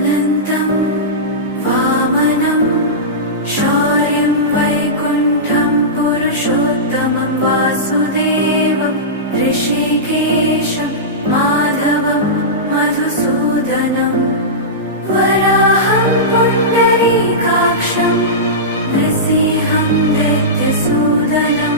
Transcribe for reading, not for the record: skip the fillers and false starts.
अनन्तं वामनं शौर्यं वैकुण्ठं पुरुषोत्तमं वासुदेवं ऋषिकेशं माधवं मधुसूदनं वराहं पुण्डरीकाक्षं नृसिंहं दैत्यसूदनं